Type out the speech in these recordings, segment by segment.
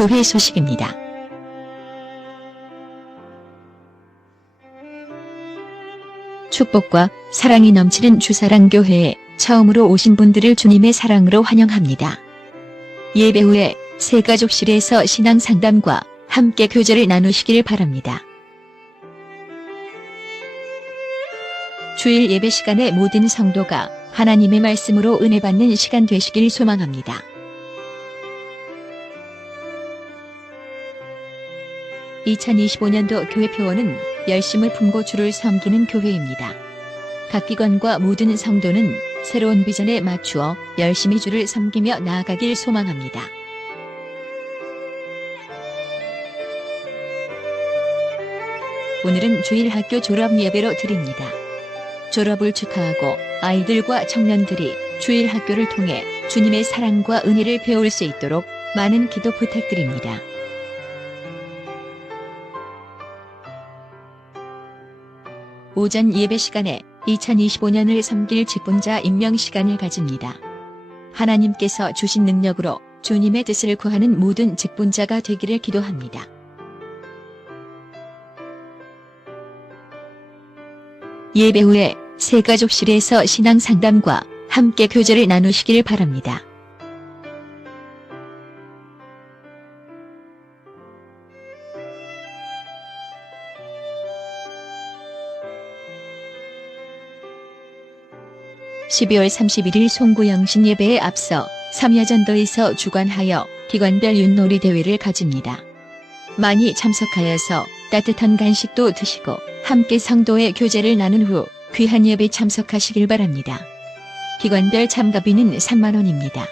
교회 소식입니다. 축복과 사랑이 넘치는 주사랑교회에 처음으로 오신 분들을 주님의 사랑으로 환영합니다. 예배 후에 새가족실에서 신앙상담과 함께 교제를 나누시길 바랍니다. 주일 예배 시간에 모든 성도가 하나님의 말씀으로 은혜 받는 시간 되시길 소망합니다. 2025년도 교회 표어는 열심을 품고 주를 섬기는 교회입니다. 각 기관과 모든 성도는 새로운 비전에 맞추어 열심히 주를 섬기며 나아가길 소망합니다. 오늘은 주일 학교 졸업 예배로 드립니다. 졸업을 축하하고 아이들과 청년들이 주일 학교를 통해 주님의 사랑과 은혜를 배울 수 있도록 많은 기도 부탁드립니다. 오전 예배 시간에 2025년을 섬길 직분자 임명 시간을 가집니다. 하나님께서 주신 능력으로 주님의 뜻을 구하는 모든 직분자가 되기를 기도합니다. 예배 후에 새가족실에서 신앙상담과 함께 교제를 나누시길 바랍니다. (12월 31일) 송구영신 예배에 앞서 삼야전도에서 주관하여 기관별 윷놀이 대회를 가집니다. 많이 참석하여서 따뜻한 간식도 드시고 함께 성도의 교제를 나눈 후 귀한 예배 참석하시길 바랍니다. 기관별 참가비는 3만 원입니다.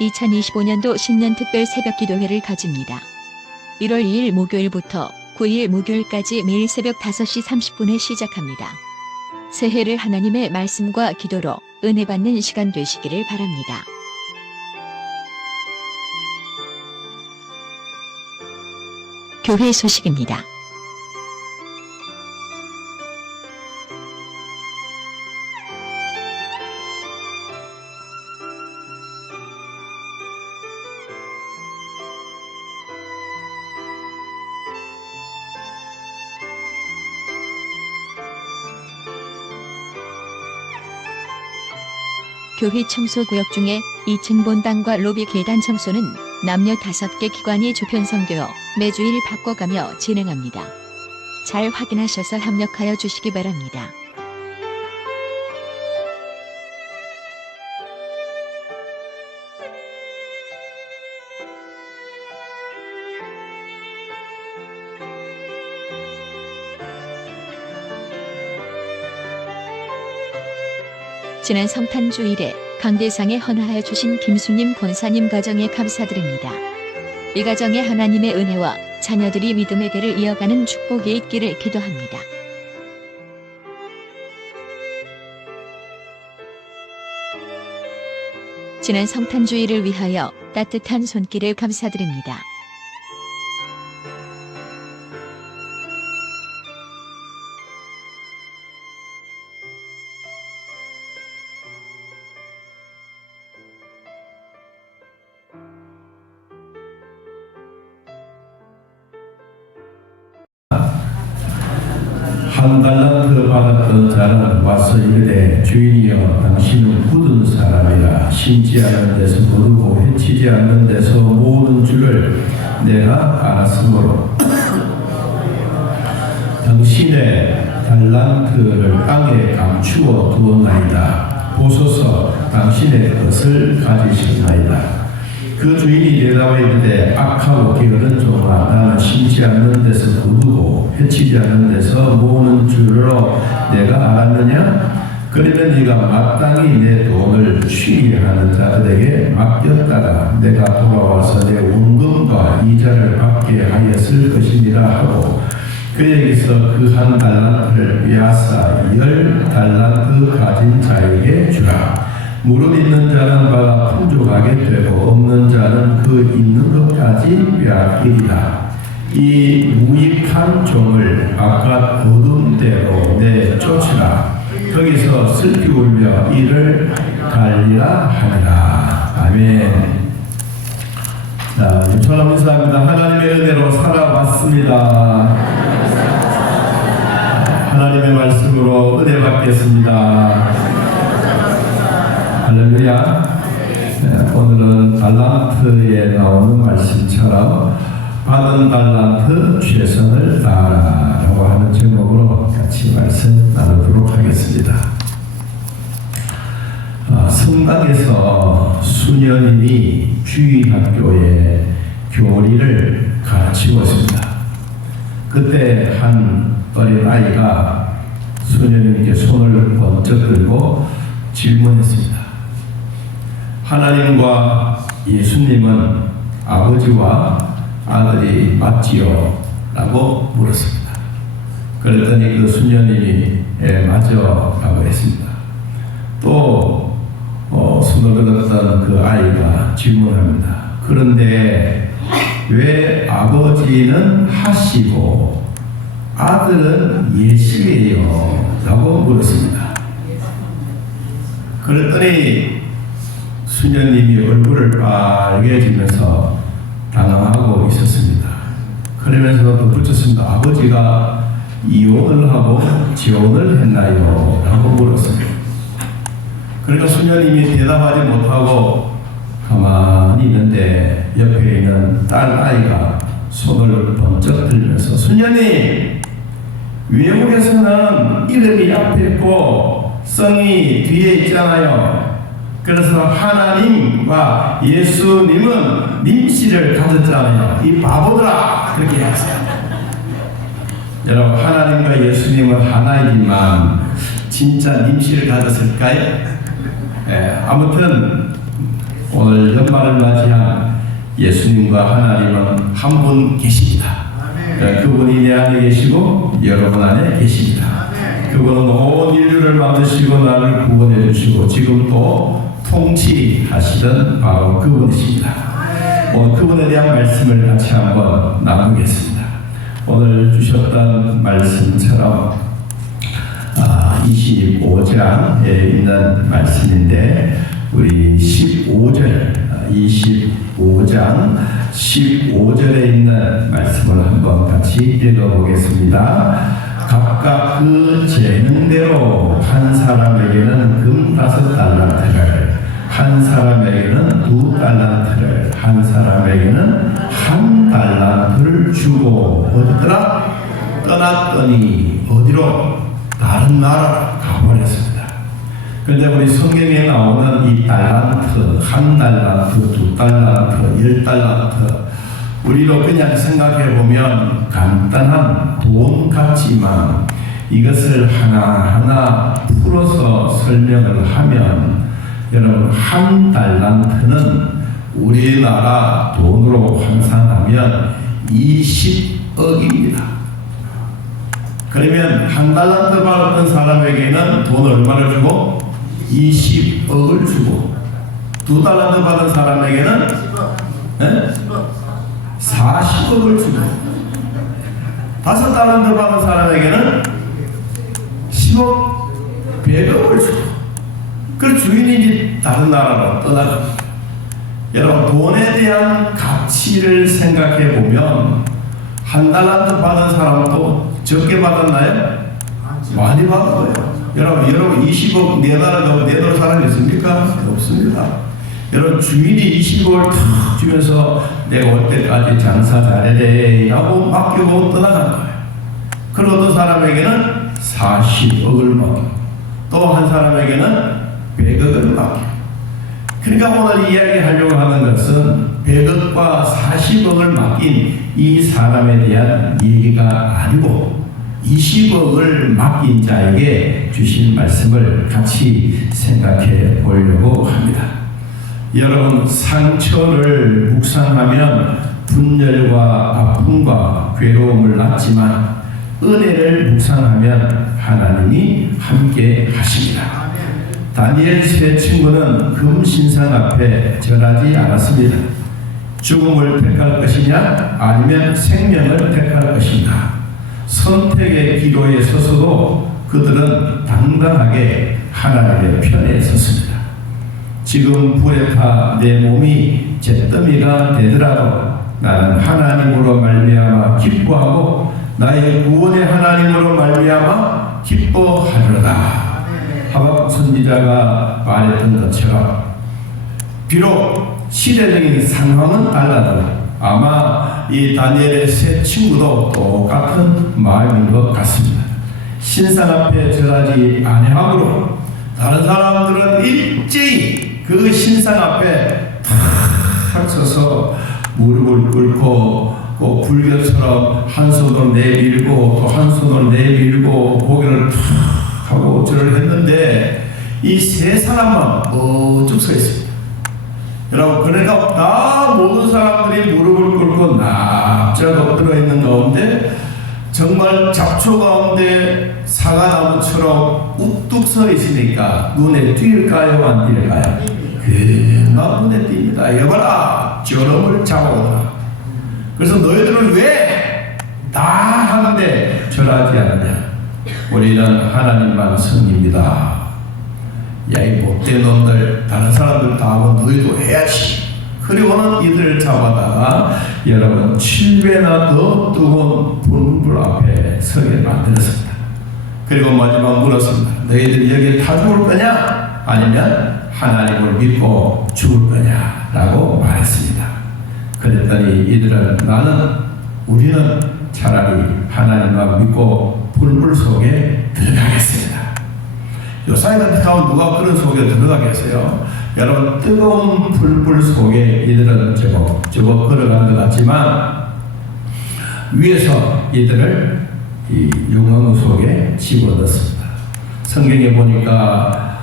(2025년도) 신년 특별 새벽 기도회를 가집니다. 1월 2일 목요일부터 9일 목요일까지 매일 새벽 5시 30분에 시작합니다. 새해를 하나님의 말씀과 기도로 은혜 받는 시간 되시기를 바랍니다. 교회 소식입니다. 교회 청소구역 중에 2층 본당과 로비 계단 청소는 남녀 5개 기관이 조편성되어 매주일 바꿔가며 진행합니다. 잘 확인하셔서 협력하여 주시기 바랍니다. 지난 성탄주일에 강대상에 헌화하여 주신 김수님 권사님 가정에 감사드립니다. 이 가정에 하나님의 은혜와 자녀들이 믿음의 대를 이어가는 축복이 있기를 기도합니다. 지난 성탄주일을 위하여 따뜻한 손길을 감사드립니다. 한 달란트 받았던 자는 와서 이르되 주인이여 당신은 굳은 사람이라 심지 않은 데서 거두고 해치지 않는 데서 모으는 줄을 내가 알았으므로 당신의 달란트를 땅에 감추어 두었나이다. 보소서 당신의 것을 가지셨나이다. 그 주인이 대답하여 이르되 악하고 게으른 종아 나는 심지 않는 데서 거두고 해치지 않는 데서 모으는 줄로 내가 알았느냐? 그러면 네가 마땅히 내 돈을 취하는 자들에게 맡겼다가 내가 돌아와서 내 원금과 이자를 받게 하였을 것이니라 하고 그에게서 그 한 달란트를 빼앗아 10달란트 가진 자에게 주라. 무릎 있는 자는 받아 풍족하게 되고 없는 자는 그 있는 것까지 빼앗기리라. 이 무익한 종을 아까 거둔 대로 내쫓으라. 거기서 슬피 울며 이를 갈리라 하니라. 아멘. 자, 저는 감사합니다. 하나님의 은혜로 살아왔습니다. 하나님의 말씀으로 은혜 받겠습니다. 할렐루야. 오늘은 달란트에 나오는 말씀처럼 받은 달란트 최선을 다하라라고 하는 제목으로 같이 말씀 나누도록 하겠습니다. 성당에서 수녀님이 주일학교에 교리를 가르치고 있습니다. 그때 한 어린 아이가 수녀님께 손을 번쩍 들고 질문했습니다. 하나님과 예수님은 아버지와 아들이 맞지요? 라고 물었습니다. 그랬더니 그 수녀님이 맞죠? 라고 했습니다. 또 손을 들었던 그 아이가 질문합니다. 그런데 왜 아버지는 하시고 아들은 예시예요? 라고 물었습니다. 그랬더니 수녀님이 얼굴을 빨개지면서 당황하고 있었습니다. 그러면서 덧붙였습니다. 아버지가 이혼을 하고 재혼을 했나요? 라고 물었습니다. 그러니까 수녀님이 대답하지 못하고 가만히 있는데 옆에 있는 딸 아이가 손을 번쩍 들면서 수녀님, 외국에서는 이름이 앞에 있고 성이 뒤에 있잖아요. 그래서 하나님과 예수님은 님씨를 가졌잖아요. 이 바보들아! 그렇게 했어요. 여러분, 하나님과 예수님은 하나이지만 진짜 님씨를 가졌을까요? 아무튼 오늘 연말을 맞이한 예수님과 하나님은 한 분 계십니다. 그분이 내 안에 계시고 여러분 안에 계십니다. 그분은 온 인류를 만드시고 나를 구원해 주시고 지금 또 통치하시던 바로 그분이십니다. 오늘 그분에 대한 말씀을 같이 한번 나누겠습니다. 오늘 주셨던 말씀처럼 25장에 있는 말씀인데 우리 25장 15절에 있는 말씀을 한번 같이 읽어보겠습니다. 각각 그 재능대로 한 사람에게는 금 5달란트를, 한 사람에게는 2달란트를, 한 사람에게는 1달란트를 주고 어디더라? 떠났더니 어디로? 다른 나라로 가버렸습니다. 그런데 우리 성경에 나오는 이 달란트, 1달란트, 2달란트, 10달란트 우리로 그냥 생각해보면 간단한 돈 같지만 이것을 하나하나 풀어서 설명을 하면 여러분 1달란트는 우리나라 돈으로 환산하면 20억입니다. 그러면 1달란트 받았던 사람에게는 돈 얼마를 주고? 20억을 주고 2달란트 받은 사람에게는 40억을 주고 5달란트 받은 사람에게는 10억, 100억을 주고 그 주인이 이제 다른 나라로 떠나갑니다. 여러분, 돈에 대한 가치를 생각해 보면 1달란트 받은 사람도 적게 받았나요? 많이 받았어요. 여러분 20억 내달 사람이 있습니까? 없습니다. 여러분, 주인이 20억을 탁 주면서 내가 올 때까지 장사 잘해야 라고 맡기고 떠나간 거예요. 그리고 어떤 사람에게는 40억을 맡기고 또 한 사람에게는 100억을 맡기고. 그러니까 오늘 이야기하려고 하는 것은 100억과 40억을 맡긴 이 사람에 대한 얘기가 아니고 20억을 맡긴 자에게 주신 말씀을 같이 생각해 보려고 합니다. 여러분, 상처를 묵상하면 분열과 아픔과 괴로움을 낳지만 은혜를 묵상하면 하나님이 함께 하십니다. 다니엘 세 친구는 금신상 앞에 절하지 않았습니다. 죽음을 택할 것이냐 아니면 생명을 택할 것이냐. 선택의 기로에 서서도 그들은 당당하게 하나님의 편에 섰습니다. 지금 불에 타 내 몸이 잿더미가 되더라도 나는 하나님으로 말미암아 기뻐하고 나의 구원의 하나님으로 말미암아 기뻐하리로다. 하박국 선지자가 말했던 것처럼 비록 시대적인 상황은 달라도 아마 이 다니엘의 세 친구도 똑같은 마음인 것 같습니다. 신상 앞에 절하지 아니함으로 다른 사람들은 일제히 그 신상 앞에 탁 서서 무릎을 꿇고 꼭 불교처럼 한 손으로 내밀고 또 한 손으로 내밀고 고개를 탁 하고 절을 했는데 이 세 사람만 어쭉 서 있습니다. 여러분, 그러니까 다 모든 사람들이 무릎을 꿇고 납작 엎드려 있는 가운데 정말 잡초 가운데 사과나무처럼 우뚝 서 있으니까 눈에 띌까요 안 띌까요? 금방 눈에 띕니다. 여봐라, 저놈을 잡아오라. 그래서 너희들은 왜 다 하는데 절하지 않느냐? 우리는 하나님만 섬깁니다. 야, 이 못된 놈들, 다른 사람들 다 하면 너희도 해야지. 그리고는 이들을 잡아다가 여러분 7배나 더 뜨거운 불 앞에 서게 만들었습니다. 그리고 마지막 물었습니다. 너희들이 여기 다 죽을 거냐? 아니면 하나님을 믿고 죽을 거냐? 라고 말했습니다. 그랬더니 이들은 우리는 차라리 하나님만 믿고 불 속에 들어가겠습니다. 요사이 같은 가운데 누가 그런 속에 들어가겠어요? 여러분, 뜨거운 불 속에 이들은 제법 걸어간 것 같지만 위에서 이들을 이 용광로 속에 집어넣습니다. 성경에 보니까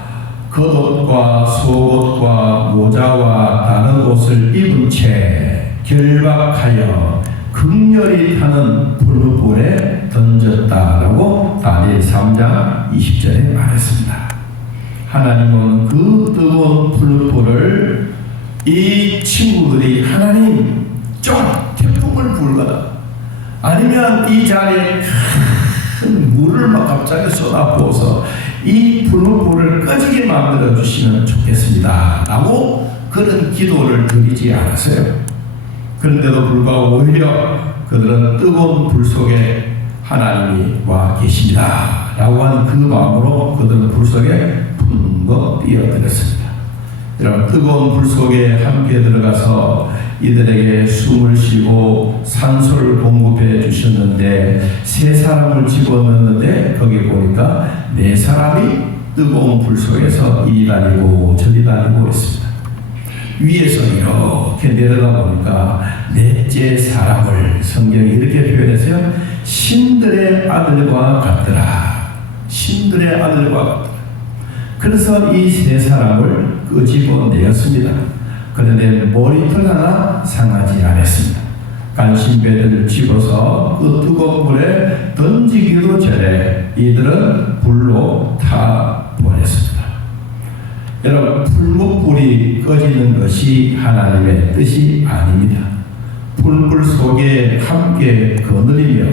겉옷과 속옷과 모자와 다른 옷을 입은 채 결박하여 극렬히 타는 불불에 던졌다라고 다니엘 3장 20절에 말했습니다. 하나님은 그 뜨거운 불불을 이 친구들이 하나님 좀 태풍을 불거나 아니면 이 자리에 큰 물을 막 갑자기 쏟아부어서 이 불불을 꺼지게 만들어 주시면 좋겠습니다 라고 그런 기도를 드리지 않았어요. 그런데도 불구하고 오히려 그들은 뜨거운 불 속에 하나님이 와 계십니다 라고 하는 그 마음으로 그들은 불 속에 풍덩 뛰어들었습니다. 여러분, 뜨거운 불 속에 함께 들어가서 이들에게 숨을 쉬고 산소를 공급해 주셨는데 세 사람을 집어넣는데 거기 보니까 네 사람이 뜨거운 불 속에서 이리 다니고 저리 다니고 있습니다. 위에서 이렇게 내려다 보니까 넷째 사람을 성경이 이렇게 표현했어요. 신들의 아들과 같더라. 신들의 아들과 같더라. 그래서 이 세 사람을 끄집어내었습니다. 그런데 머리털 하나 상하지 않았습니다. 간신배들을 집어서 그 뜨거운 물에 던지기도 전에 이들은 불로 타 보냈습니다. 여러분, 풀무불이 꺼지는 것이 하나님의 뜻이 아닙니다. 불불 속에 함께 거느리며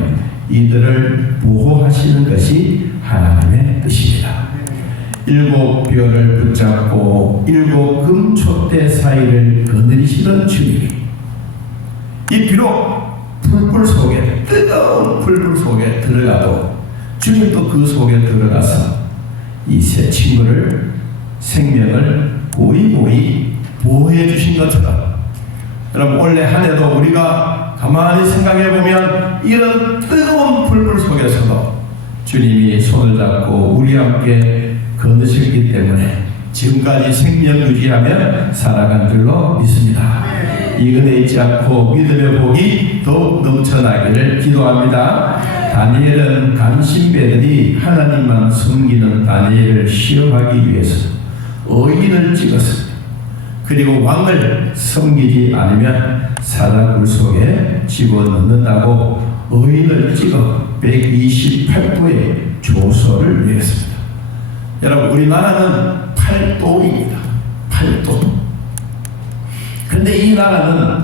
이들을 보호하시는 것이 하나님의 뜻입니다. 7뼈를 붙잡고 7금 촛대 사이를 거느리시던 주님이 이 비록 불불 속에 뜨거운 불불 속에 들어가도 주님도 그 속에 들어가서 이 세 친구를 생명을 고이고이 보호해 주신 것처럼 여러분, 올해 한 해도 우리가 가만히 생각해 보면 이런 뜨거운 불불 속에서도 주님이 손을 잡고 우리 함께 거느셨기 때문에 지금까지 생명 유지하며 살아간 줄로 믿습니다. 이 은혜 잊지 않고 믿음의 복이 더욱 넘쳐나기를 기도합니다. 다니엘은 간신배들이 하나님만 섬기는 다니엘을 시험하기 위해서 의인을 찍었습니다. 그리고 왕을 섬기지 않으면 사자굴 속에 집어넣는다고 의인을 찍어 128도의 조서를 내렸습니다. 여러분, 우리나라는 8도입니다. 8도. 그런데 이 나라는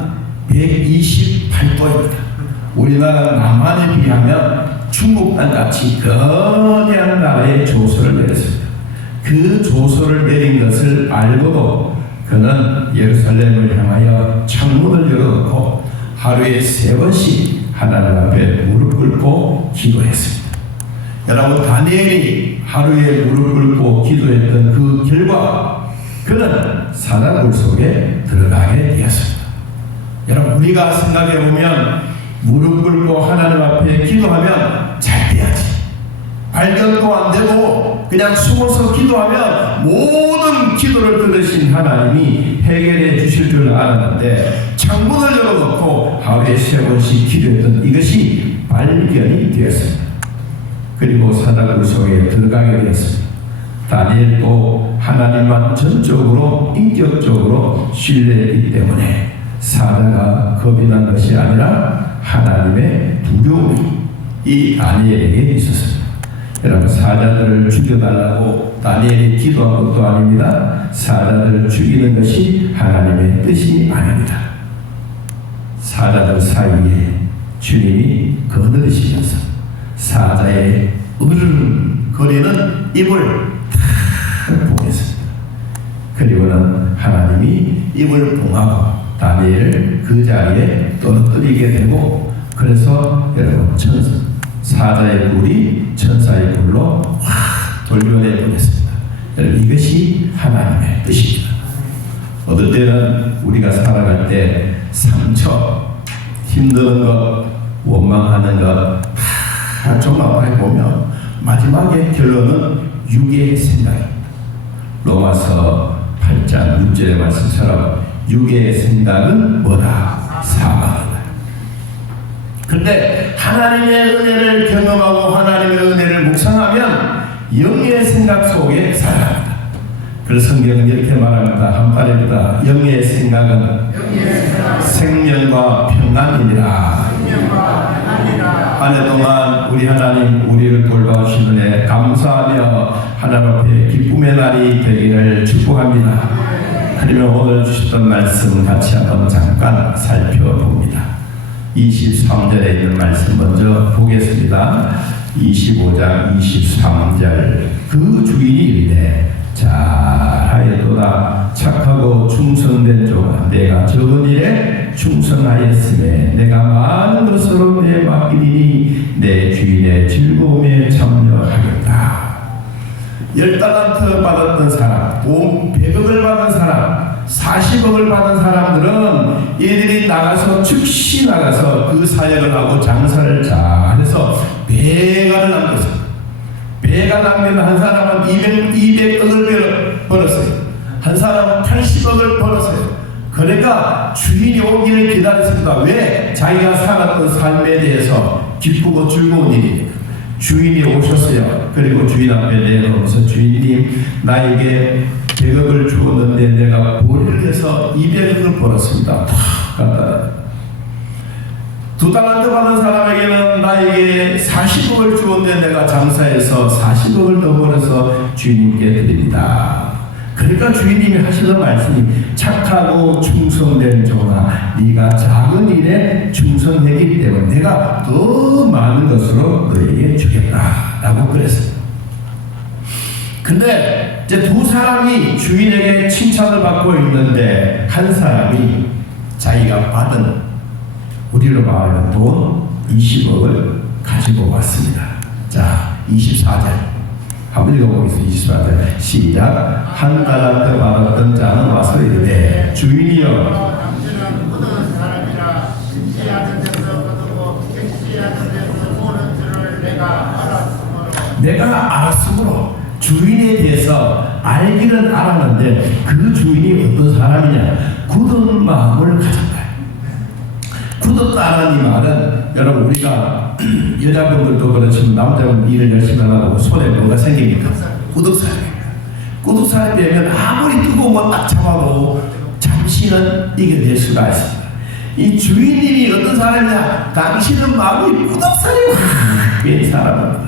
128도입니다. 우리나라 남한에 비하면 중국 땅같이 거대한 나라의 조서를 내렸습니다. 그 조서를 내린 것을 알고도 그는 예루살렘을 향하여 창문을 열어놓고 하루에 3번씩 하나님 앞에 무릎 꿇고 기도했습니다. 여러분, 다니엘이 하루에 무릎 꿇고 기도했던 그 결과 그는 사자굴 속에 들어가게 되었습니다. 여러분, 우리가 생각해보면 무릎 꿇고 하나님 앞에 기도하면 잘 돼야지, 발견도 안 되고 그냥 숨어서 기도하면 모든 기도를 들으신 하나님이 해결해 주실 줄 알았는데 창문을 열어놓고 하루에 3번씩 기도했던 이것이 발견이 되었습니다. 그리고 사자굴 속에 들어가게 되었습니다. 다니엘도 하나님만 전적으로 인격적으로 신뢰했기 때문에 사자가 겁이 난 것이 아니라 하나님의 두려움이 이 다니엘에게 있었습니다. 여러분, 사자들을 죽여달라고 다니엘이 기도한 것도 아닙니다. 사자들을 죽이는 것이 하나님의 뜻이 아닙니다. 사자들 사이에 주님이 거느리시면서 사자의 으르렁거리는 입을 탁 보겠습니다. 그리고는 하나님이 입을 봉하고 다니엘을 그 자리에 떨어뜨리게 되고, 그래서 여러분, 사자의 뿔이 천사의 뿔로 확 돌려내 보냈습니다. 여러분, 이것이 하나님의 뜻입니다. 어떨 때는 우리가 살아갈 때 상처, 힘든 것, 원망하는 것 다 종합해 보면 마지막에 결론은 육의 생각입니다. 로마서 8장 6절의 말씀처럼 육의 생각은 뭐다? 사망이다. 그런데 하나님의 은혜를 경험하고 하나님의 은혜를 묵상하면 영의 생각 속에 살아갑니다. 그래서 성경은 이렇게 말합니다. 한발입니다. 영의 생각은 생명과 평안이니라. 한 해 동안 우리 하나님 우리를 돌봐주신 은혜 감사하며 하나님 앞에 기쁨의 날이 되기를 축복합니다. 그러면 오늘 주셨던 말씀 같이 한번 잠깐 살펴봅니다. 23절에 있는 말씀 먼저 보겠습니다. 25장 23절. 그 주인이 이르되 잘하였도다. 착하고 충성된 종아, 내가 적은 일에 충성하였으며 내가 많은 것으로 내 맡기니 내 주인의 즐거움에 참여하겠다. 10달란트 받았던 사람, 돈 100억을 받은 사람, 40억을 받은 사람들은 얘들이 나가서 즉시 나가서 그 사역을 하고 장사를 잘해서 배가를 남겼습니다. 배가 남기는 한 사람은 200억을 벌었어요. 한 사람은 80억을 벌었어요. 그러니까 주인이 오기를 기다렸습니다. 왜? 자기가 살았던 삶에 대해서 기쁘고 즐거운 일이니까. 주인이 오셨어요. 그리고 주인 앞에 내놓으면서 주인님, 나에게 100억을 주었는데 내가 보리를 해서 200억을 벌었습니다. 탁 갖다. 2달란트 받은 사람에게는 나에게 40억을 주었는데 내가 장사해서 40억을 더 벌어서 주인님께 드립니다. 그러니까 주인님이 하시는 말씀이 착하고 충성된 종아, 네가 작은 일에 충성했기 때문에 내가 더 많은 것으로 너에게 주겠다라고 그랬어요. 근데 이제 두 사람이 주인에게 칭찬을 받고 있는데 한 사람이 자기가 받은, 우리로 말하면 돈 20억을 가지고 왔습니다. 자, 24절 한번 읽어보겠습니다. 24절 시작. 1달란트 받았던 자는 와서 이르되 주인이여, 당신은 모든 사람이라 심지하는 데서 거두고 객지하는 데서 모는 줄을 내가 알았으므로 주인에 대해서 알기는 알았는데 그 주인이 어떤 사람이냐, 굳은 마음을 가졌다. 굳었다는 이 말은 여러분, 우리가 여자분들도 그렇지만 남자분 일을 열심히 하고 손에 뭐가 생깁니까? 구독살입니다. 구독살에 비하면 아무리 뜨거운 거 딱 잡아도 잠시는 이겨낼 수가 있습니다. 이 주인님이 어떤 사람이냐, 당신은 마음이 구독살이 확 뺀 사람입니다.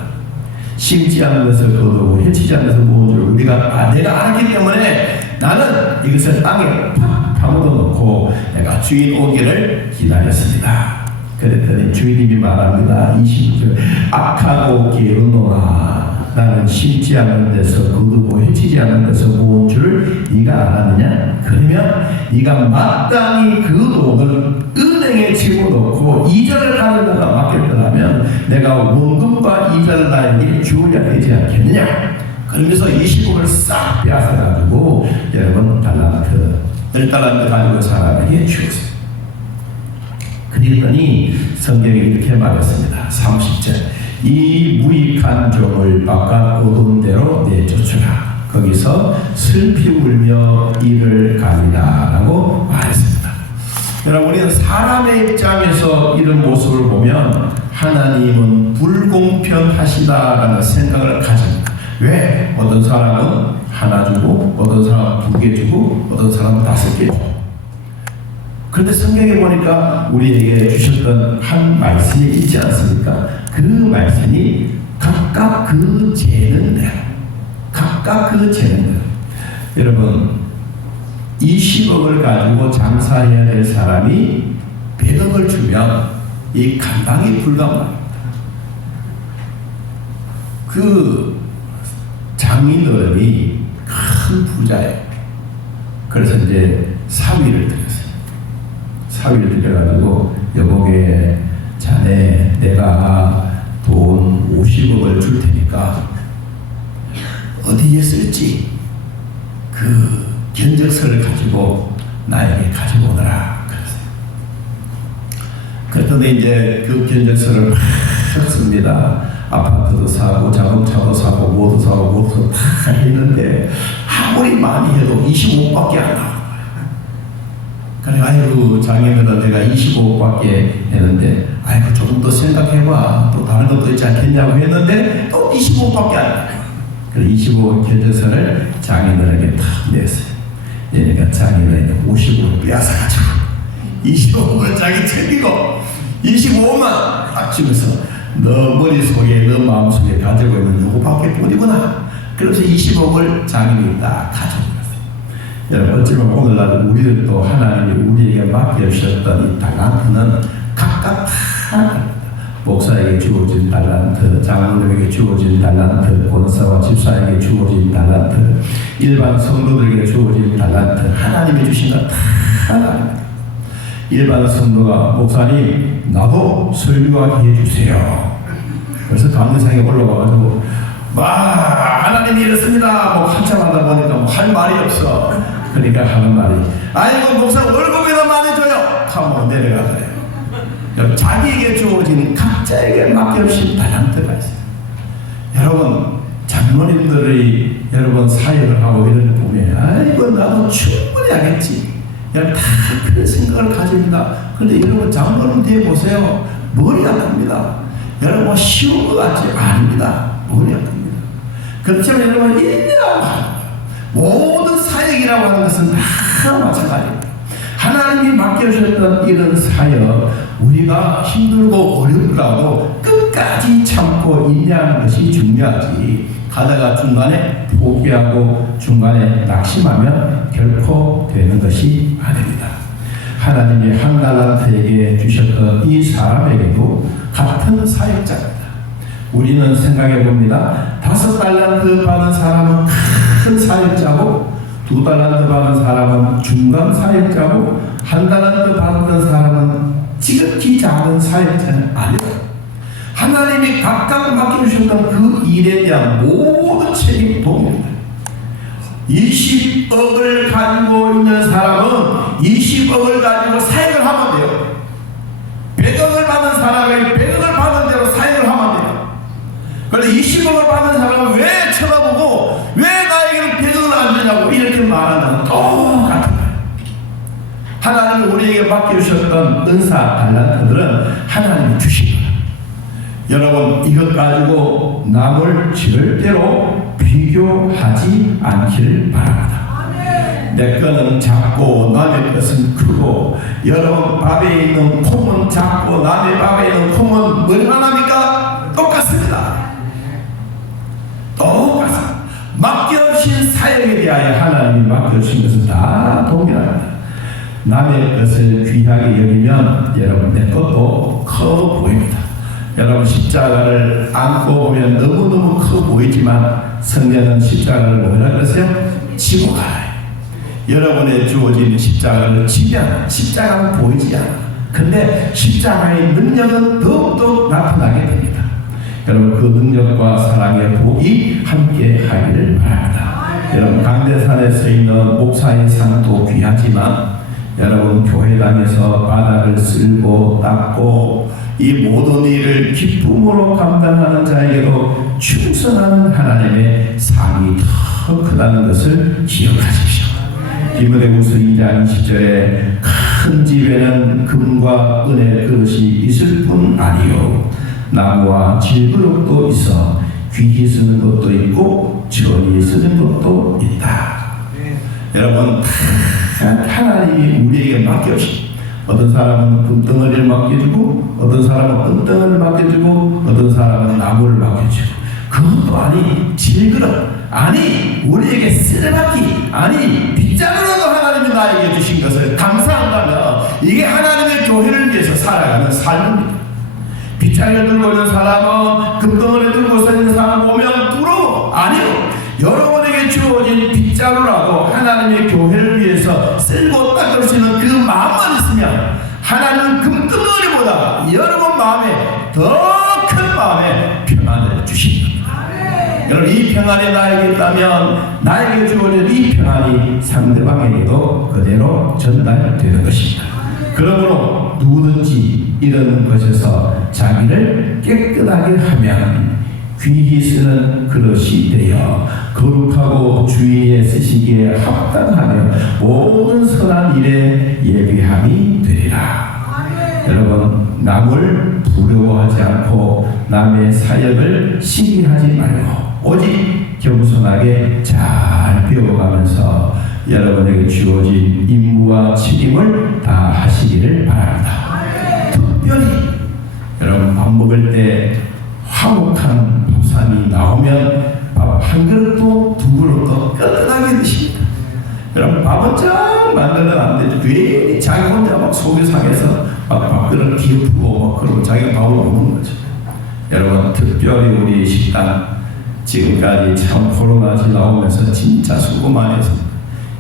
심지 않은 것을 거두고 해치지 않은 것을 모은 줄 우리가 내가 알기 때문에 나는 이것을 땅에 팍 파묻어 놓고 내가 주인 오기를 기다렸습니다. 그랬더니 주인님이 말합니다. 20절 악하고 게으르노라. 나는 심지 않는 데서 거두고 해치지 않는 데서 모은 줄 네가 알았느냐? 그러면 네가 마땅히 그 돈을 은행에 집어넣고 이자를 가는 데다 맡겼더라면 내가 원금과 이자를 나에게 주어야 되지 않겠느냐? 그러면서 20억을 싹 빼앗아가지고 여러분 달란트 10달란트 가지고 사람에게 주었어요. 그랬더니 성경이 이렇게 말했습니다. 30절 이 무익한 종을 바깥 오던 대로 내쫓으라. 거기서 슬피 울며 이를 가리라 라고 말했습니다. 여러분 우리는 사람의 입장에서 이런 모습을 보면 하나님은 불공평하시다라는 생각을 가집니다. 왜? 어떤 사람은 하나 주고 어떤 사람은 2개 주고 어떤 사람은 5개 주고. 그런데 성경에 보니까 우리에게 주셨던 한 말씀이 있지 않습니까? 그 말씀이 각각 그 재는 대로 여러분 20억을 가지고 장사해야 될 사람이 100억을 주면 이 감당이 불가능합니다. 그 장인어른이 큰 부자예요. 그래서 이제 사위를 드렸어요. 사위를 드려가지고 여보게 자네 내가 돈 50억을 줄 테니까 어디에 쓸지 그 견적서를 가지고 나에게 가지고 오너라 그랬어요. 그랬더니 이제 그 견적서를 막 씁니다. 아파트도 사고 자동차도 사고 뭐도 사고 뭐도 다 했는데 아무리 많이 해도 25억밖에 안 나와요. 그래 아이고 장인어른 내가 25억밖에 했는데 아이고 조금 더 생각해봐 또 다른 것도 있지 않겠냐고 했는데 또 25억밖에 안 나와요. 그래 25억 견적서를 장인어른에게 다 냈어요. 그러니까 장인어른이 50억을 빼앗아가지고 25억을 자기 챙기고 25억만 딱 주면서 너 머릿속에 너 마음속에 가지고 있는 요거밖에 뿐이구나. 그래서 20억을 장인이 딱 가져갔어요. 여러분 어쩌면 오늘날 우리들도 하나님이 우리에게 맡겨주셨던 이 달란트는 각각 다 목사에게 주어진 달란트, 장로에게 주어진 달란트, 권사와 집사에게 주어진 달란트, 일반 성도들에게 주어진 달란트, 하나님이 주신 것 다 다릅니다. 일반 성도가 목사님 나도 설교하게 해주세요. 그래서 강의상에 올라가가지고 하나님이 이렇습니다 뭐 한참 하다 보니까 뭐 할 말이 없어. 그러니까 하는 말이 아이고 목사 월급이나 많이 줘요 하고 내려가더래요. 자기에게 주어진 각자에게 맡겨주신 달란트가 있어요. 여러분 장로님들의 여러분 사역을 하고 이런 거 보면 아이고 나도 충분히 하겠지 여러분 다 그런 생각을 가집니다. 그런데 여러분 장로님 뒤에 보세요. 머리가 큽니다. 여러분 쉬운 것 같지? 아닙니다. 머리가 큽니다. 그렇지만 여러분 인내라고 하는 모든 사역이라고 하는 것은 다 마찬가지입니다. 하나님이 맡겨주셨던 이런 사역 우리가 힘들고 어렵더라도 끝까지 참고 인내하는 것이 중요하지 가다가 중간에 포기하고 중간에 낙심하면 결코 되는 것이 아닙니다. 하나님이 한 달란트에게 주셨던 이 사람에게도 같은 사역자입니다. 우리는 생각해 봅니다. 5달란트 받은 사람은 큰 사역자고 2달란트 받은 사람은 중간 사역자고 1달란트 받은 사람은 지극히 작은 사역자는 아니에요. 하나님이 각각 맡겨주셨던 그 일에 대한 모든 책임 동일합니다. 20억을 가지고 있는 사람은 20억을 가지고 사역을 하면 돼요. 100억을 받은 사람은 100억을 받은 대로 사역을 하면 돼요. 그런데 20억을 받은 사람은 왜 쳐다보고 왜 나에게는 100억을 안 주냐고 이렇게 말하는 건 똑같은 거예요. 하나님이 우리에게 맡겨주셨던 은사 달란트들은 하나님이 주신 거예요. 여러분 이것 가지고 남을 절대로 비교하지 않기를 바랍니다. 내 것은 작고 남의 것은 크고 여러분 밥에 있는 콩은 작고 남의 밥에 있는 콩은 얼마나입니까? 똑같습니다. 똑같습니다. 맡겨주신 사역에 대하여 하나님이 맡겨주신 것은 다 동일합니다. 남의 것을 귀하게 여기면 여러분 내 것도 커 보입니다. 여러분 십자가를 안고 보면 너무너무 커 보이지만 성경은 십자가를 뭐라 그랬어요? 지고 가라. 여러분의 주어진 십자가를 지면 십자가는 보이지 않아. 근데 십자가의 능력은 더욱더 나타나게 됩니다. 여러분 그 능력과 사랑의 복이 함께 하기를 바랍니다. 여러분 강대산에 서 있는 목사의 상도 귀하지만 여러분 교회당에서 바닥을 쓸고 닦고 이 모든 일을 기쁨으로 감당하는 자에게도 충성하는 하나님의 상이 더 크다는 것을 기억하십시오. 디모데후서 2장 20절에 큰 집에는 금과 은의 그릇이 있을 뿐 아니요 나무와 질그릇도 있어 귀히 쓰는 것도 있고 전이 쓰는 것도 있다. 여러분 하나님이 우리에게 맡겨주신 어떤 사람은 금덩어리를 맡겨주고 어떤 사람은 은덩어리를 맡겨주고 어떤 사람은 나무를 맡겨주고 그것도 아니 질그릇 아니 우리에게 쓰레받기 아니 빗자루라도 하나님이 나에게 주신 것을 감사한다면 이게 하나님의 교회를 위해서 살아가는 삶입니다. 빗자루를 들고 있는 사람은 금덩어리를 들고 있는 사람 보면 부러워. 아니요. 여러분에게 주어진 빗자루라도 하나님의 교회를 위해서 쓸고 닦을 수 있는 그 마음만 있으면 하나님은 금덩어리보다 여러분 마음에 더 큰 마음에 평안을 주십니다. 여러분 이 평안이 나에게 있다면 나에게 주어진 이 평안이 상대방에게도 그대로 전달되는 것입니다. 그러므로 누구든지 이런 것에서 자기를 깨끗하게 하면 귀히 쓰는 그릇이 되어 거룩하고 주인의 쓰시기에 합당하며 모든 선한 일에 예비함이 되리라. 여러분 남을 부러워하지 않고 남의 사역을 시기하지 말고 오직 겸손하게 잘 배워가면서 여러분에게 주어진 임무와 책임을 다 하시기를 바랍니다. 특별히 여러분 밥 먹을 때 화목한 밥상이 나오면 밥 한 그릇도 두 그릇도 끄덕하게 드십니다. 여러분 밥은 쫙 만들면 안 되죠. 괜히 자기 혼자 막 속이 상해서 밥그릇 기쁘고 막 그러고 자기가 밥을 먹는 거죠. 여러분 특별히 우리 식당 지금까지 참 코로나 지나오면서 진짜 수고 많이 했습니다.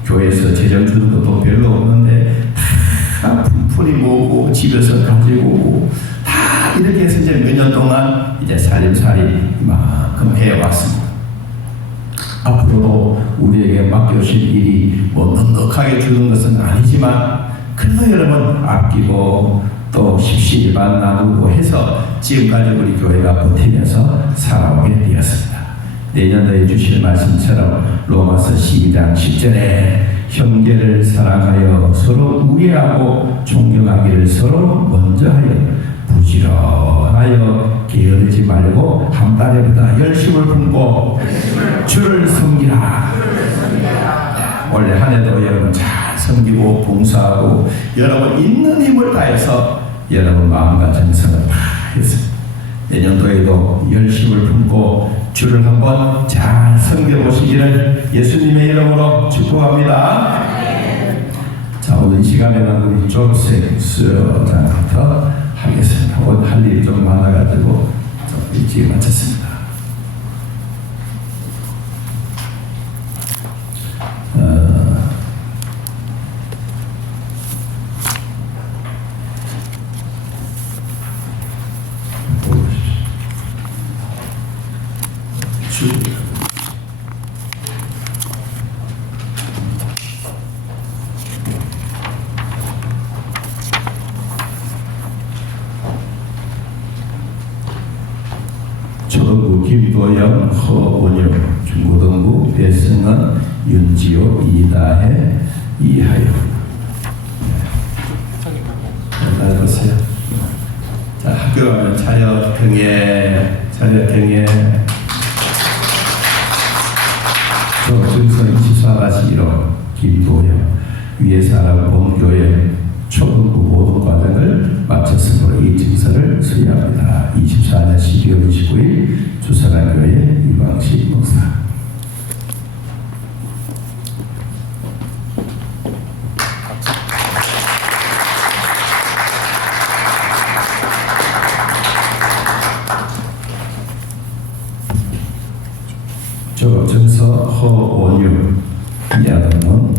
교회에서 재정 주는 것도 별로 없는데 다 품풀이 모으고 집에서 가지고 오고 다 이렇게 해서 이제 몇 년 동안 이제 살림살이 이만큼 해왔습니다. 앞으로도 우리에게 맡겨주신 일이 뭐 넉넉하게 주는 것은 아니지만 그래도 여러분 아끼고 또 십시일반 나누고 해서 지금까지 우리 교회가 버티면서 살아오게 되었습니다. 내년도에 주실 말씀처럼 로마서 12장 10절에 형제를 사랑하여 서로 우애하고 존경하기를 서로 먼저 하여 부지런하여 게으르지 말고 한 달에보다 열심을 품고 주를 섬기라. 원래 한 해도 여러분 잘 섬기고 봉사하고 여러분 있는 힘을 다해서 여러분 마음과 정성을 다해서 내년도에도 열심을 품고 주를 한번 잘 섬겨보시기를 예수님의 이름으로 축복합니다. 자, 오늘 이 시간에는 우리 조셉 수여장부터 하겠습니다. 오늘 할 일이 좀 많아가지고 좀 일찍 마쳤습니다. 초등부 김도영, 허원영, 중고등부 배승은, 윤지호, 이다혜, 이하영. 잘 보세요. 자, 학교 가면 자녀경례, 조증선 24-1호 김도영, 위에 사람 본교회 초등부 모든 과정을 마쳤으므로 이 증서를 수여합니다. 24년 12월 29일 주사랑교회 유광식 목사. 졸업증서 허원유 이하동문.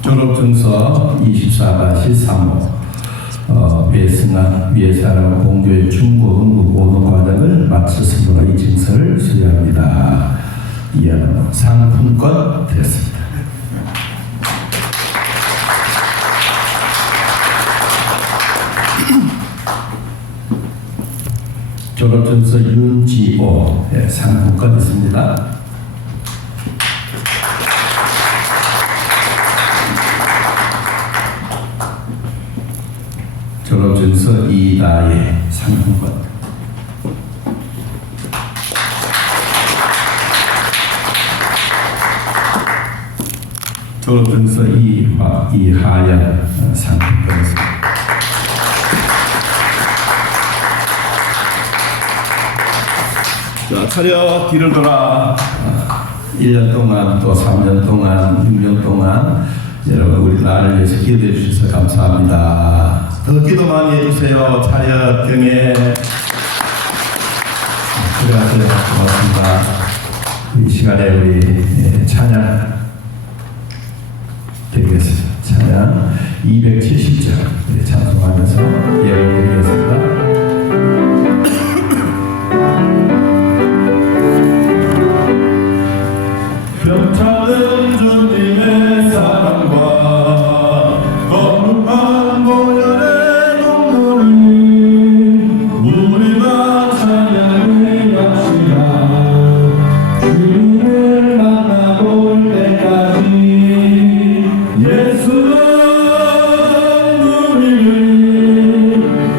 졸업증서 24-3호 배승한 위에사람 공교의 중고 응급 모든 과정을 마쳤으므로 이 증서를 수여합니다. 이하는 상품권 드렸습니다. 졸업증서 윤지호 상품권 있습니다. 졸업증서 이다의 상품권. 졸업증서 이하연 상품권입니다. 자, 차려 뒤를 돌아 1년 동안 또 3년 동안 6년 동안 여러분 우리 나라를 위해서 기도해 주셔서 감사합니다. 더 기도 많이 해주세요. 차렷 경례. 수고하세요. 고맙습니다. 이 시간에 우리 찬양 드리겠습니다. 찬양 270절 우리 찬송하면서 예배 드리겠습니다. 병차는 주님의 사랑과 거룩한 보혈의 눈물이 우리가 찬양을 합시다. 주님을 만나볼 때까지 예수는 우리를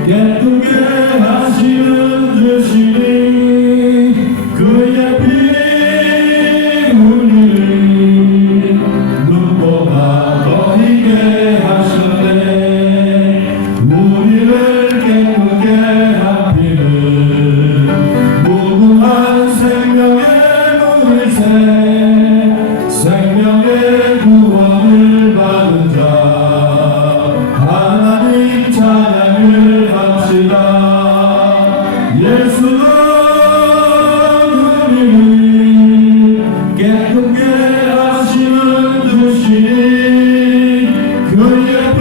깨끗게 하시는 주시니 그의 피 생명의 구원을 받은 자 하나님 찬양을 합시다. 예수는 우리를 깨끗게 하시는 주시니 그의 피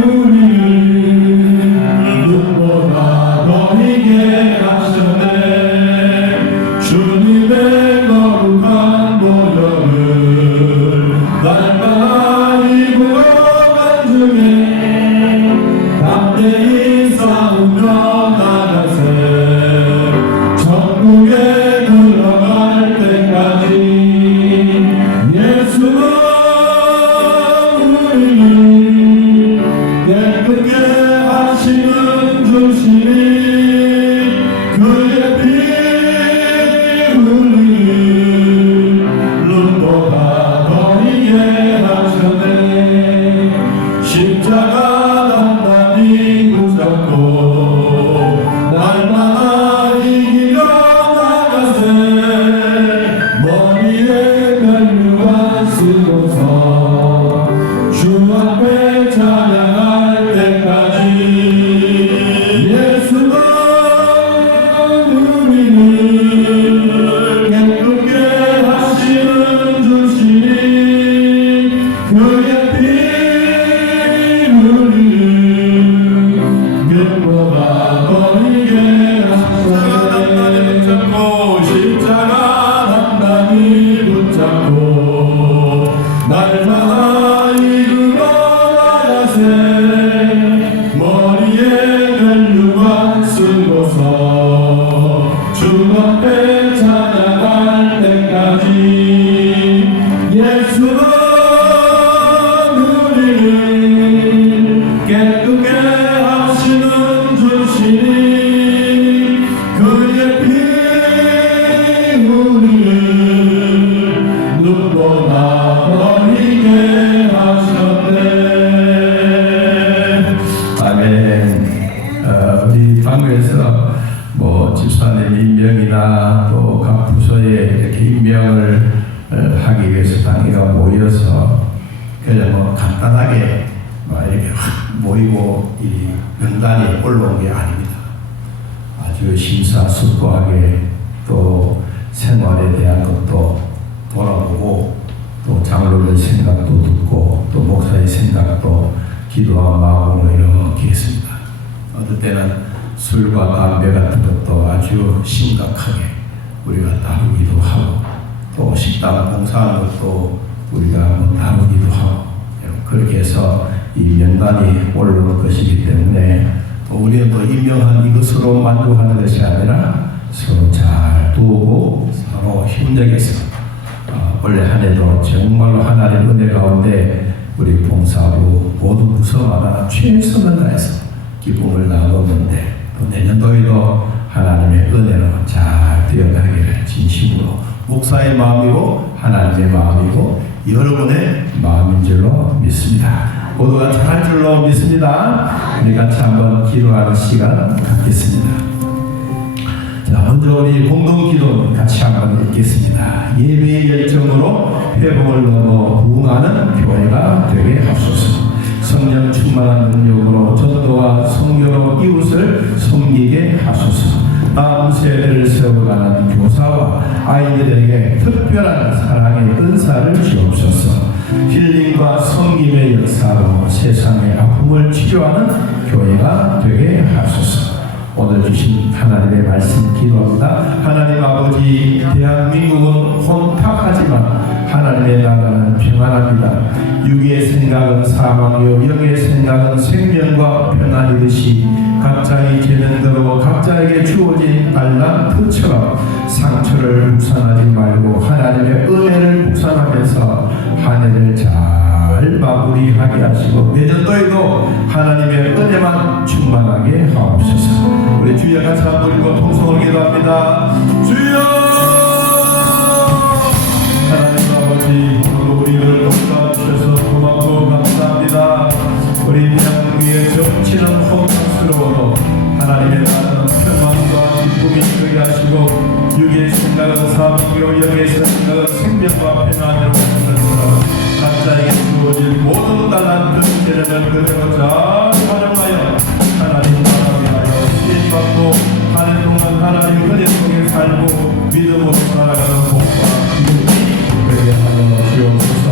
우리를 눈보다 더 희게 하셨네. 주님의 집사님 임명이나 또 각 부서에 이렇게 임명을 하기 위해서 당회가 모여서 그냥 뭐 간단하게 이렇게 확 모이고 이 명단이 올라온 게 아닙니다. 아주 심사숙고하게 또 생활에 대한 것도 돌아보고 또 장로의 생각도 듣고 또 목사의 생각도 기도한 마음으로 이렇게 했습니다. 어떨 때는 술과 담배 같은 것도 아주 심각하게 우리가 다루기도 하고 또 식당 봉사하는 것도 우리가 한번 다루기도 하고 그렇게 해서 이 명단이 올라올 것이기 때문에 또 우리는 또 임명한 이것으로 만족하는 것이 아니라 서로 잘 도우고 서로 힘내겠습니다. 원래 한 해도 정말로 하나님의 은혜 가운데 우리 봉사부 모든 부서마다 최선을 다해서 기쁨을 나눴는데 또 내년도에도 하나님의 은혜로 잘 되어가기를 진심으로 목사의 마음이고 하나님의 마음이고 여러분의 마음인 줄로 믿습니다. 모두가 잘할 줄로 믿습니다. 우리 같이 한번 기도하는 시간 갖겠습니다. 자, 먼저 우리 공동기도 같이 한번 읽겠습니다. 예배의 열정으로 회복을 넘어 부흥하는 교회가 되게 하소서. 성령 충만한 능력으로 전도와 성교로 이웃을 섬기게 하소서. 다음 세대를 세워가는 교사와 아이들에게 특별한 사랑의 은사를 주옵소서. 힐링과 섬김의 역사로 세상의 아픔을 치료하는 교회가 되게 하소서. 오늘 주신 하나님의 말씀 기도합니다. 하나님 아버지, 대한민국은 혼탁하지만 하나님의 나라는 평안합니다. 육의 생각은 사망이요 영의 생각은 생명과 평안이듯이 각자의 재능대로 각자에게 주어진 달란트처럼 상처를 묵상하지 말고 하나님의 은혜를 묵상하면서 한 해를 잘 마무리하게 하시고 내년도에도 하나님의 은혜만 충만하게 하옵소서. 우리 주여 같이 한번 읽고 통성을 기도합니다. 주여! 하나님 아버지, 오늘 우리를 돕사주셔서 고맙고 감사합니다. 우리 대한민국의 정치는 혼탁스러워도 하나님의 나라는 평안과 기쁨이 되게 하시고 육의 생각은 사망이요 영의 생각은 생명과 평안이라고 하는 것처럼 각자에게 주어진 모든 달란트 재능을 그대로 잘 활용하여 하나님 나라 위하여 쓰임받고 한 해 동안 하나님 은혜 속에 살고 믿음으로 살아가는 복과 기쁨이 되게 하여 주옵소서.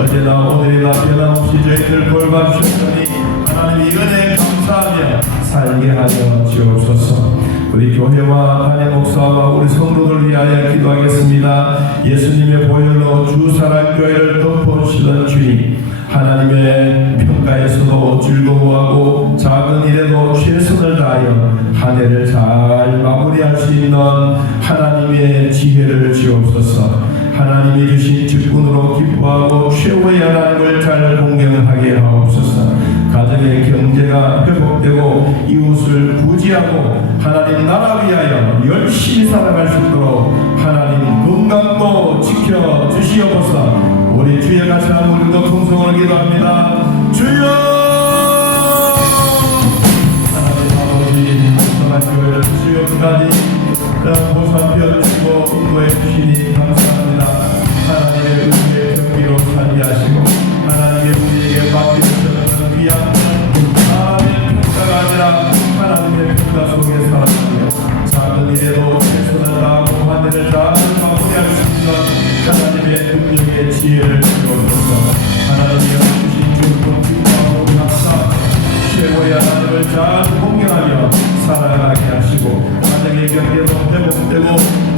어제나 오늘이나 변함없이 저희들 돌봐주셨더니 하나님 이 은혜에 감사하며 살게 하여 주옵소서. 우리 교회와 담임 목사와 우리 성도들 위하여 기도하겠습니다. 예수님의 보혈로 주사랑교회를 덮어주시던 주님, 하나님의 평가에서도 즐거워하고 작은 일에도 최선을 다하여 한 해를 잘 마무리할 수 있는 하나님의 지혜를 주옵소서. 하나님이 주신 직분으로 기뻐하고 최후의 하나님을 잘 공경하게 하옵소서. 가정의 경제가 회복되고 이웃을 구제하고 하나님 나라 위하여 열심히 살아갈 수 있도록 하나님 건강도 지켜주시옵소서. 우리 주여 같이 한번 우리도 통성을 기도합니다. 주여! 하나님 아버지, 선한 교회를 지금까지 보살펴 주시고 인도해 주시니 감사합니다. 하나님의 은혜의 경비로 살게 하시고 하나님의 우리에게 맡기셨던 귀한 하나님의 평가가 아니라 하나님의 평가 속에 살아가며 작은 일에도 최선을 다하고 한 해를 잘 마무리할 수 있는 하나님의 능력의 지혜를 주옵소서. 하나님의 주신 주권 기뻐하고 감사 최고의 하나님을 잘 공경하며 살아가게 하시고 가정의 경계도 회복되고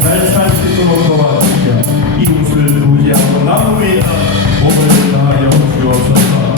잘 살 수 있도록 도와주시며 이웃을 구제하고 나눔에 몸을 다하여 주옵소서.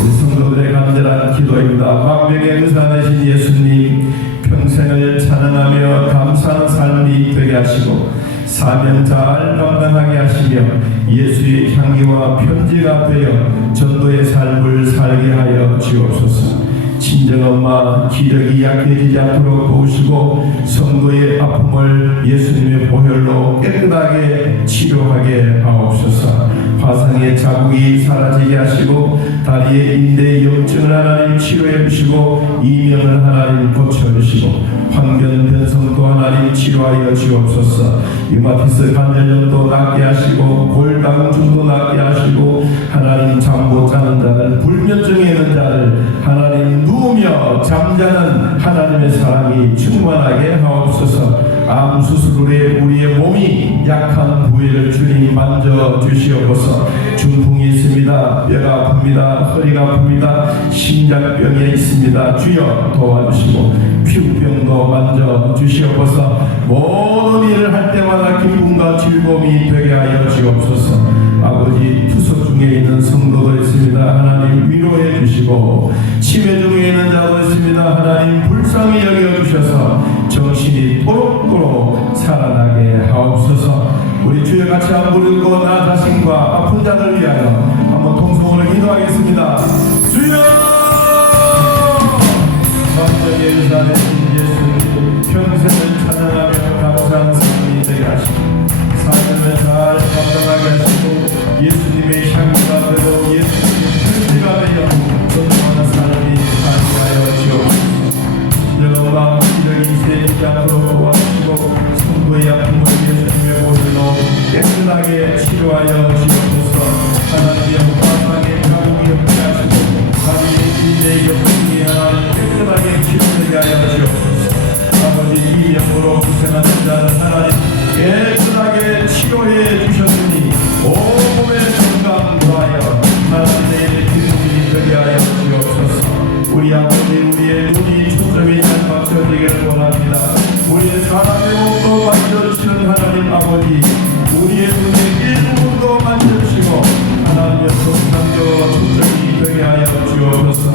우리 성도들의 간절한 기도입니다. 만병의 의사 되신 예수님, 평생을 찬양하며 감사하는 삶이 되게 하시고 사명 잘 감당하게 하시며 예수의 향기와 편지가 되어 전도의 삶을 살게 하여 주옵소서. 친정엄마 기력이 약해지지 않도록 도우시고 성도의 아픔을 예수님의 보혈로 깨끗하게 치료하게 하옵소서. 화상의 자국이 사라지게 하시고 다리의 인대 염증을 하나님 치료해 주시고 이명을 하나님 고쳐주시고 황변 변성도 하나님 치료하여 주옵소서. 류마티스 관절염도 낫게 하시고 골다공증도 낫게 하시고 하나님 잠 못 자는 자들, 불면증이 있는 자들 하나님 누우며 잠자는 하나님의 사랑이 충만하게 하옵소서. 암 수술후에 우리의 몸이 약한 부위를 주님 만져 주시옵소서. 중풍이 있습니다. 뼈가 아픕니다. 허리가 아픕니다. 심장병에 있습니다. 주여 도와주시고 피부병도 만져 주시옵소서. 모든 일을 할 때마다 기쁨과 즐거움이 되게 하여 주옵소서. 아버지, 투석 중에 있는 성도도 있습니다. 하나님 위로해 주시고 치매 중에 있는 자도 있습니다. 하나님 불쌍히 여겨 주셔서 정신이 또록또록 살아나게 하옵소서. 우리 주여 같이 한번 부르고 나 자신과 아픈 자들 위하여 한번 통성으로 기도하겠습니다. 주여! 완전히 은사되신 예수님 평생을 찬양하며 감사한 삶이 되게 하시고 삶을 잘 감당하게 하시고 예수님의 향기가 되고 예수님의 편지가 되어 건강한 삶이 살게 하여 주옵소서. 이런 마음 기력이 세지 않도록 도와주시고 성도의 아픔을 예수님의 보혈로 깨끗하게 치료하여 주옵소서. 하나님의 화상의 가공이 없게 하시고 자비의 인내의 역동이 하나님 깨끗하게 치료되게 하여 주옵소서. 아버지, 이명으로 고생하는 자는 하나님 깨끗하게 치료해 주셨으니 온몸의 건강 더하여 하나님의 기쁨이 되게 하여 주옵소서. 우리 아버지, 우리의 눈이 초점이 잘 맞춰지기를 원합니다. 우리의 사람의 몸도 만져주시는 하나님 아버지, 우리의 눈의 일부분도 만져주시고 하나님의 성상도 초점이 되게 하여 주옵소서.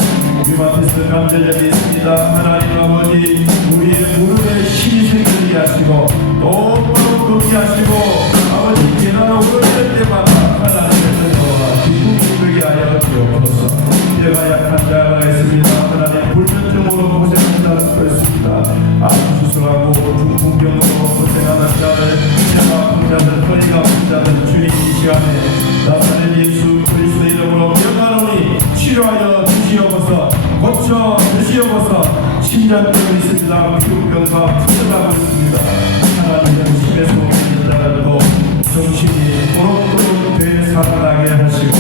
류마티스 관절염이 있습니다. 하나님 아버지, 우리의 무릎에 힘이 생기게 하시고 똑바로 걷게 하시고 아버지 계단을 오를 때마다 하나님의 은혜와 기쁨이 되게 하여 주옵소서. 뼈가 약한 자가 있습니다. 하나님 불면증으로 고생하는 자도 있습니다. 암 수술하고 중풍병으로 고생하는 자들, 뼈가 아픈 자들, 허리가 아픈 자들 주님 이 시간에 나사렛 예수 그리스도 이름으로 명하노니 치료하여 주시옵소서. 고쳐 주시옵소서. 심장병이 있습니다. 피부병과 투석하고 있습니다. 하나님의 심에 속에 있는 자들도 정신이 또록또록 되살아나게 하시고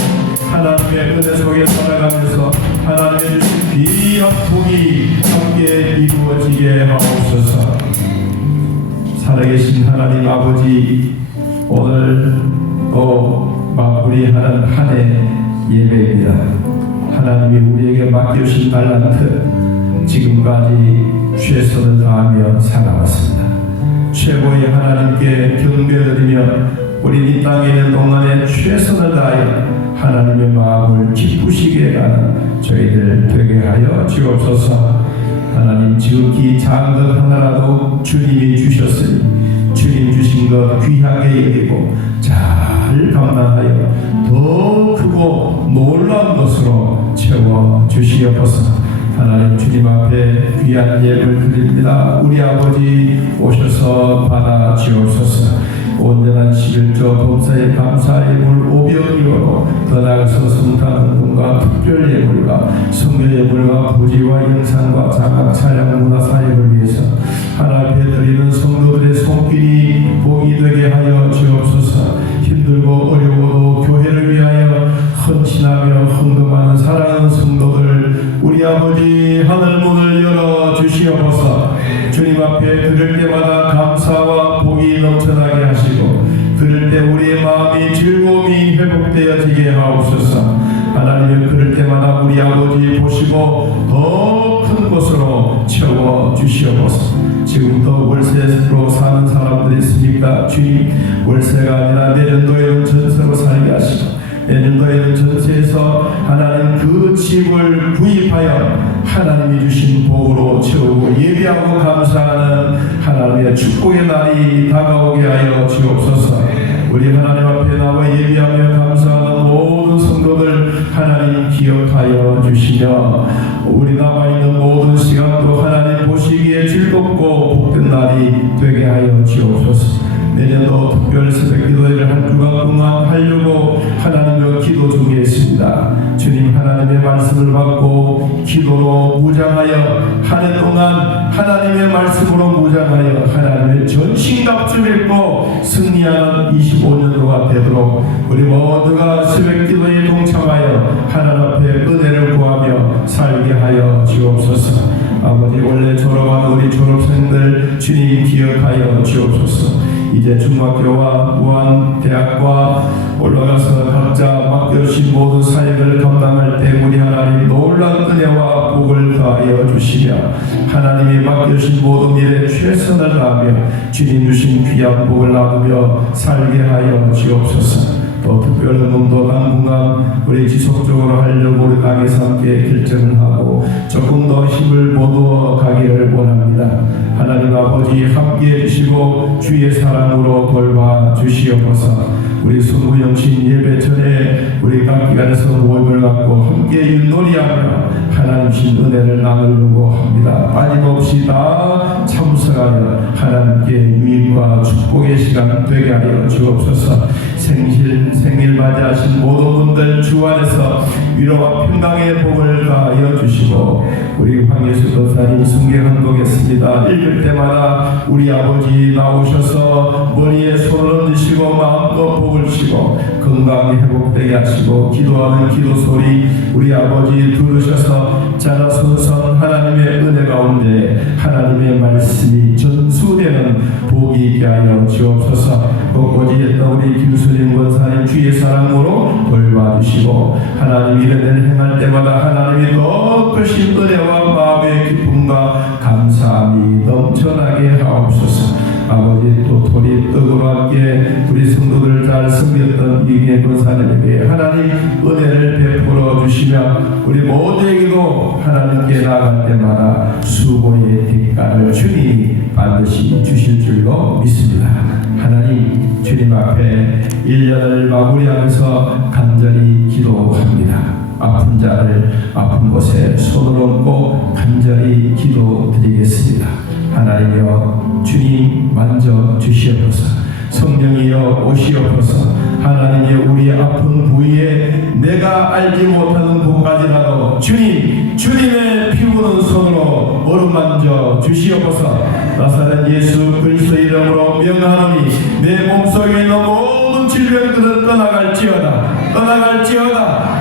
하나님의 은혜 속에 살아가면서 하나님의 주신 귀한 복이 함께 이루어지게 하옵소서. 살아계신 하나님 아버지, 오늘 또 마무리하는 한 해 예배입니다. 하나님이 우리에게 맡겨주신 달란트 지금까지 최선을 다하며 살아왔습니다. 최고의 하나님께 경배드리며 우리 이 땅에 있는 동안에 최선을 다하여 하나님의 마음을 기쁘시게 하는 저희들 되게 하여 주옵소서. 하나님, 지극히 작은 것 하나라도 주님이 주셨으니 주님 주신 것 귀하게 여기고 잘 감당하여 더 크고 놀라운 것으로 채워 주시옵소서. 하나님, 주님 앞에 귀한 예배를 드립니다. 우리 아버지 오셔서 받아 주옵소서. 온전한 11조 범사의 감사의 물 5병이로 더 나아가서 성탄운동과 특별 예물과 성교 예물과 부지와 영상과 장학 찬양 문화 사역을 위해서 하나님 앞에 드리는 성도들의 손길이 복이 되게 하여 주옵소서. 힘들고 어려워도 교회를 위하여 헌신하며 헌금하는 사랑하는 성도들 우리 아버지 하늘 문을 열어 주시옵소서. 주님 앞에 들을 때마다 감사와 복이 넘쳐나게 하시고 들을 때 우리의 마음이 즐거움이 회복되어지게 하옵소서. 하나님을 들을 때마다 우리 아버지 보시고 더 큰 곳으로 채워 주시옵소서. 지금도 월세로 사는 사람들이 있습니까? 주님, 월세가 아니라 내년도에는 전세로 살게 하시고 내년도에는 전세에서 하나님 그 집을 구입하여 하나님이 주신 복으로 채우고 예배하고 감사하는 하나님의 축복의 날이 다가오게 하여 주옵소서. 우리 하나님 앞에 나와 예배하며 감사하는 모든 성도들 하나님 기억하여 주시며 우리 남아있는 모든 시간도 하나님 보시기에 즐겁고 복된 날이 되게 하여 주옵소서. 내년도 특별 새벽 기도회를 한 주간 동안 하려고 하나님과 기도 중에 있습니다. 주님 주님 하나님의 말씀을 받고 기도로 무장하여 한 해 동안 하나님의 말씀으로 무장하여 하나님의 전신갑주를 입고 승리하는 25년도가 되도록 우리 모두가 새벽 기도에 동참하여 하나님 앞에 은혜를 구하며 살게 하여 주옵소서. 아버지 원래 졸업한 우리 졸업생들 주님 기억하여 주옵소서. 이제 중학교와 무한대학과 올라가서 각자 맡겨주신 모든 사역을 감당할 때 우리 하나님 놀라운 은혜와 복을 더하여 주시며 하나님이 맡겨주신 모든 일에 최선을 다하며 주님 주신 귀한 복을 나누며 살게 하여 주옵소서. 또 특별한 농도 당분간 우리 지속적으로 하려고 우리 당에서 함께 결정을 하고 조금 더 힘을 모두어 가기를 원합니다. 하나님 아버지 함께 해주시고 주의 사랑으로 돌봐 주시옵소서. 우리 순구영신 예배 전에 우리 각 기관에서 모임을 갖고 함께 윷놀이하며 하나님 신 은혜를 나누려고 합니다. 빠짐없이 다 참석하여 하나님께 유익과 축복의 시간 되게 하여 주옵소서. 생일 맞이하신 모든 분들 주 안에서 위로와 평강의 복을 가하여 주시고 우리 황예수 도사님 순교한동했습니다. 읽을 때마다 우리 아버지 나오셔서 머리에 손을 얹으시고 마음도 복을 주시고 건강이 회복되게 하시고 기도하는 기도 소리 우리 아버지 들으셔서 자라손손 하나님의 은혜 가운데 하나님의 말씀이 전수되는 복이 있게 하여 주옵소서. 꺾어지겠다 우리 김수진 권사님 주의 사랑으로 돌봐주시고 하나님 이런 일을 행할 때마다 하나님이 더 크신 은혜와 마음의 기쁨과 감사함이 넘쳐나게 하옵소서. 아버지 또 돌이 떡으로 함께 우리 성도들을 잘 섬겼던 이기의 권사님에게 하나님 은혜를 베풀어 주시며 우리 모두에게도 하나님께 나아갈 때마다 수고의 대가를 주님이 반드시 주실 줄로 믿습니다. 하나님 주님 앞에 1년을 마무리하면서 간절히 기도합니다. 아픈 자를 아픈 곳에 손을 얹고 간절히 기도드리겠습니다. 하나님이여 주님 만져 주시옵소서. 성령이여 오시옵소서. 하나님이 우리의 아픈 부위에 내가 알지 못하는 곳까지라도 주님의 피부는 손으로 어루만져 주시옵소서. 나사렛 예수 그리스도 이름으로 명하노니 내 몸속에 있는 모든 질병들은 떠나갈지어다.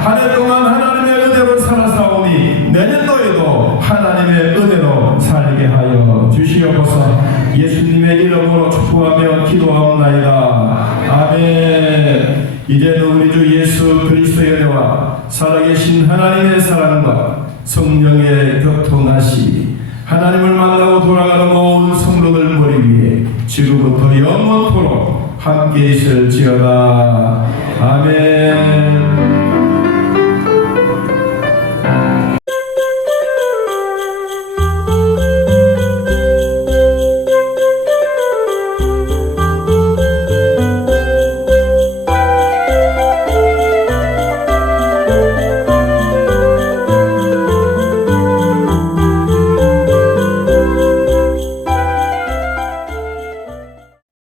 한 해 동안 하나님의 은혜로 살아사오니 내년도에도 하나님의 은혜로 살게 하여 주시옵소서. 예수님의 이름으로 축복하며 기도하옵나이다. 아멘. 이제는 우리 주 예수 그리스도의 은혜와 살아계신 하나님의 사랑과 성령의 교통하시 하나님을 만나고 돌아가는 모든 성도들 머리 위에 지금부터 영원토록 함께 있을지어다. 아멘.